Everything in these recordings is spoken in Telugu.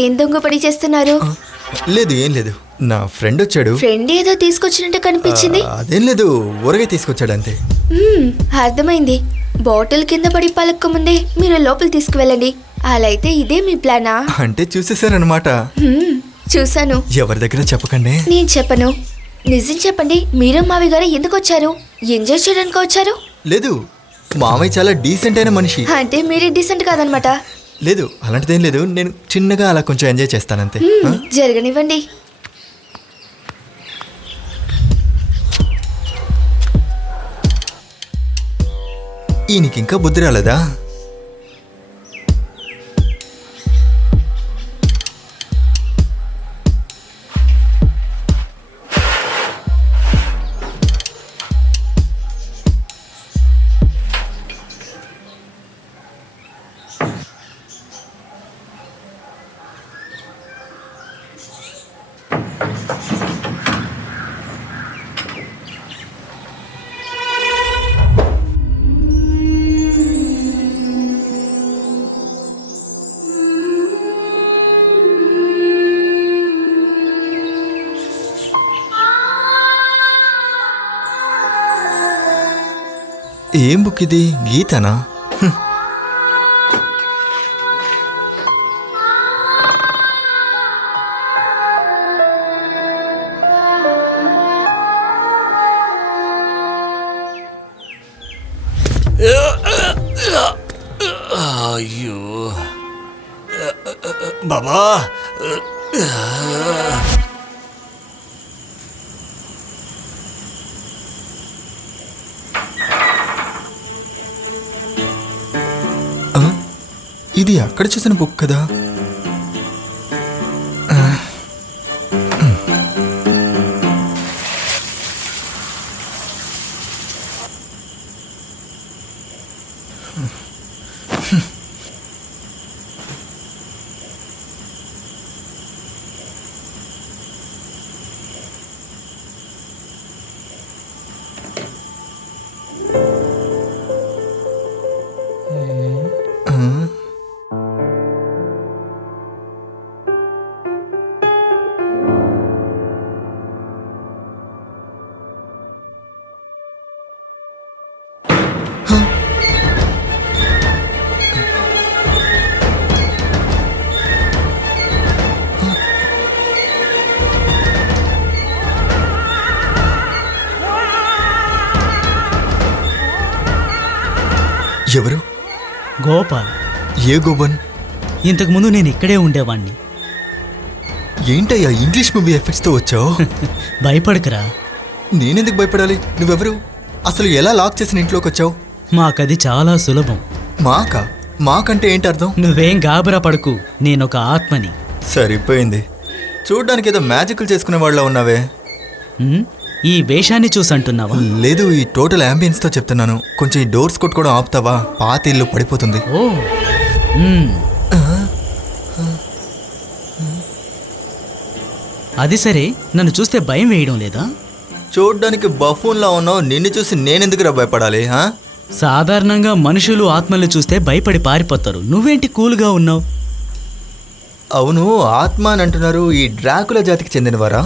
ఏం దొంగ పని చేస్తున్నారు? లేదు, ఏం లేదు. నా ఫ్రెండ్ వచ్చాడు. ఫ్రెండ్ ఏదో తీసుకొచ్చినట్టు కనిపించింది. అదేం లేదు, ఊరగాయ తీసుకొచ్చాడు అంతే. అర్థమైంది. బాటిల్ కింద పడి పలక్క ముందే మీరు లోపల తీసుకువెళ్ళండి. అలా అయితే ఇదే మీ ప్లానా? అంటే చూసేసారనమాట. చూసాను. ఎవరి దగ్గర చెప్పకండి. నేను చెప్పను. నిజం చెప్పండి, మీరు మావి గారు ఎందుకు వచ్చారు? ఎంజాయ్ చేయడానికి వచ్చారు? లేదు, మామయ్య చాలా డీసెంట్ అయిన మనిషి. అంటే మీరే డీసెంట్ కాదనమాట. లేదు, అలాంటిదేం లేదు. నేను చిన్నగా అలా కొంచెం ఎంజాయ్ చేస్తానంతే. జరగనివ్వండి. ఈయనకి ఇంకా బుద్ధి రాలేదా? ఏం బుక్ ఇది? గీతనా? అయ్యో బాబా, ఇది అక్కడ చూసిన బుక్ కదా? ఎవరు? గోపాల్. ఏ గోపన్? ఇంతకుముందు నేను ఇక్కడే ఉండేవాణ్ణి. ఏంటయ్యా ఇంగ్లీష్ మూవీ ఎఫెక్ట్స్తో వచ్చావు? భయపడకరా. నేనెందుకు భయపడాలి? నువ్వెవరు? అసలు ఎలా లాక్ చేసిన ఇంట్లోకి వచ్చావు? మాకది చాలా సులభం. మాకంటే ఏంటి అర్థం? నువ్వేం గాబరా పడకు, నేనొక ఆత్మని. సరిపోయింది. చూడ్డానికి ఏదో మ్యాజికల్ చేసుకునే వాళ్ళ ఉన్నావే. ఈ వేషాన్ని చూసంటున్నావా? లేదు, ఈ టోటల్ అంబియన్స్తో చెప్తున్నాను. కొంచెం ఈ డోర్స్ కొట్టుకోవడం ఆపుతావా? పాత ఇల్లు పడిపోతుంది. ఓ అది సరే, నన్ను చూస్తే భయం వేయడం లేదా? చూడ్డానికి బఫూన్లా ఉన్నావు, నిన్ను చూసి నేనెందుకురా భయపడాలి? సాధారణంగా మనుషులు ఆత్మల్ని చూస్తే భయపడి పారిపోతారు. నువ్వేంటి కూల్గా ఉన్నావు? అవును, ఆత్మ అని అంటున్నారు. ఈ డ్రాకుల జాతికి చెందినవారా?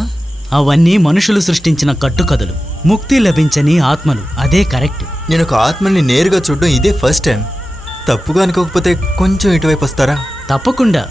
అవన్నీ మనుషులు సృష్టించిన కట్టుకథలు. ముక్తి లభించని ఆత్మలు, అదే కరెక్ట్. నేను ఒక ఆత్మల్ని నేరుగా చూడడం ఇదే ఫస్ట్ టైం. తప్పుగా అనుకోకపోతే కొంచెం ఇటువైపు వస్తారా? తప్పకుండా.